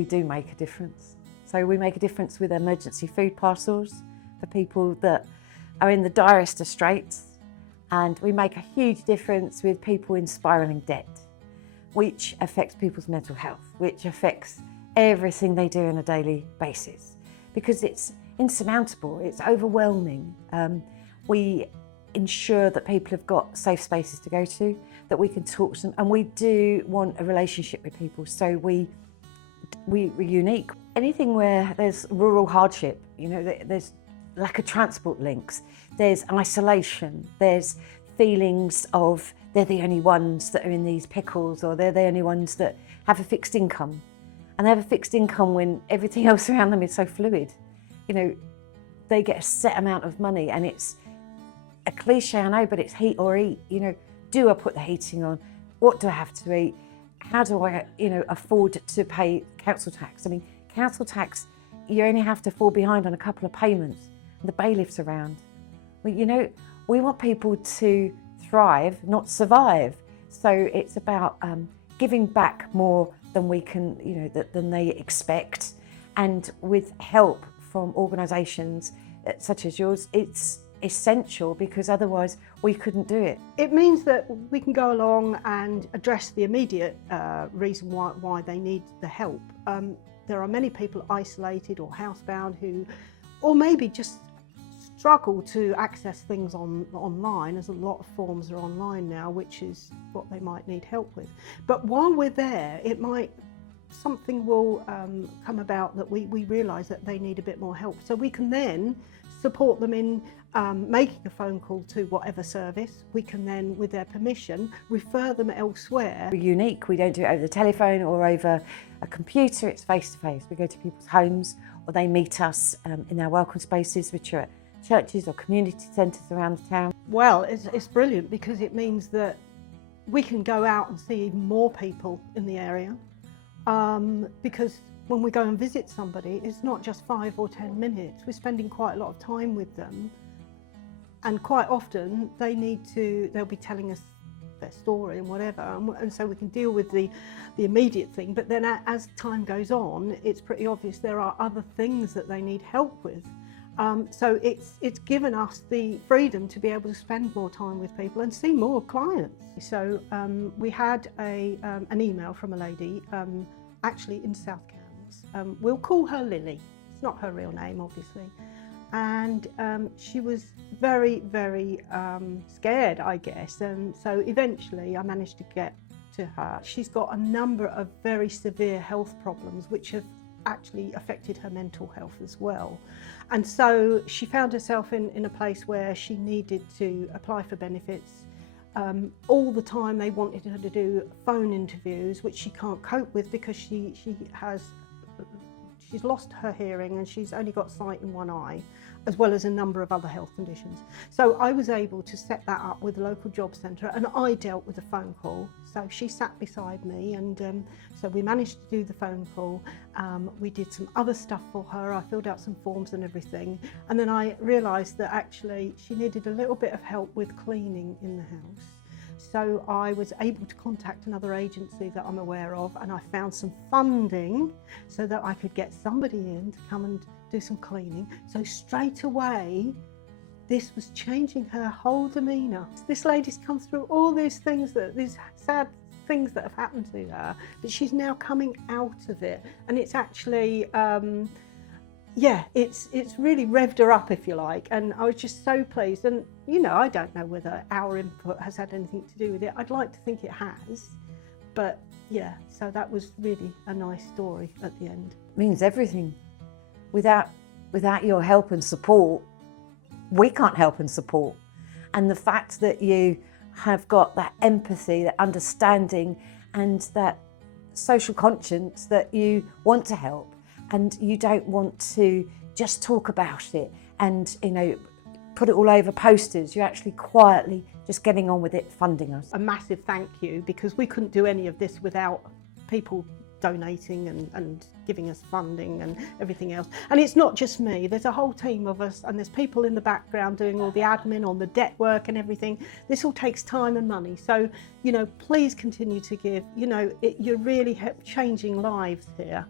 we do make a difference. So we make a difference with emergency food parcels for people that are in the direst of straits, and we make a huge difference with people in spiralling debt, which affects people's mental health, which affects everything they do on a daily basis, because it's insurmountable, it's overwhelming. We ensure that people have got safe spaces to go to, that we can talk to them, and we do want a relationship with people, so we're unique. Anything where there's rural hardship, there's lack of transport links, there's isolation, there's feelings of they're the only ones that are in these pickles, or they're the only ones that have a fixed income. And they have a fixed income when everything else around them is so fluid. They get a set amount of money, and it's a cliche, I know, but it's heat or eat. Do I put the heating on? What do I have to eat? How do I, afford to pay council tax? I mean, council tax, you only have to fall behind on a couple of payments, and the bailiff's around. Well, we want people to thrive, not survive. So it's about giving back more than we can, than they expect. And with help from organisations such as yours, it's essential, because otherwise we couldn't do it. It means that we can go along and address the immediate reason why they need the help. There are many people isolated or housebound who, or maybe just struggle to access things online, as a lot of forms are online now, which is what they might need help with. But while we're there, something will come about that we realise that they need a bit more help. So we can then support them in making a phone call to whatever service. We can then, with their permission, refer them elsewhere. We're unique. We don't do it over the telephone or over a computer. It's face to face. We go to people's homes, or they meet us in our welcome spaces, which are at churches or community centres around the town. Well, it's brilliant, because it means that we can go out and see even more people in the area, because when we go and visit somebody, it's not just 5 or 10 minutes. We're spending quite a lot of time with them, and quite often they'll be telling us their story and whatever, and so we can deal with the immediate thing. But then as time goes on, it's pretty obvious there are other things that they need help with. So it's given us the freedom to be able to spend more time with people and see more clients. So we had an email from a lady, actually in South Cambridgeshire. We'll call her Lily. It's not her real name, obviously. And she was very, very scared, I guess. And so eventually I managed to get to her. She's got a number of very severe health problems, which have actually affected her mental health as well. And so she found herself in a place where she needed to apply for benefits. All the time they wanted her to do phone interviews, which she can't cope with, because she's lost her hearing and she's only got sight in one eye, as well as a number of other health conditions. So I was able to set that up with the local job centre, and I dealt with the phone call. So she sat beside me, and so we managed to do the phone call. We did some other stuff for her. I filled out some forms and everything. And then I realised that actually she needed a little bit of help with cleaning in the house. So I was able to contact another agency that I'm aware of, and I found some funding so that I could get somebody in to come and do some cleaning. So straight away, this was changing her whole demeanour. This lady's come through all these sad things that have happened to her, but she's now coming out of it. And it's actually, it's really revved her up, if you like. And I was just so pleased. And, I don't know whether our input has had anything to do with it. I'd like to think it has. But yeah, so that was really a nice story at the end. It means everything. Without your help and support, we can't help and support. And the fact that you have got that empathy, that understanding, and that social conscience that you want to help, and you don't want to just talk about it and put it all over posters. You're actually quietly just getting on with it, funding us. A massive thank you, because we couldn't do any of this without people donating and giving us funding and everything else. And it's not just me, there's a whole team of us, and there's people in the background doing all the admin on the debt work and everything. This all takes time and money, so please continue to give. You're really changing lives here.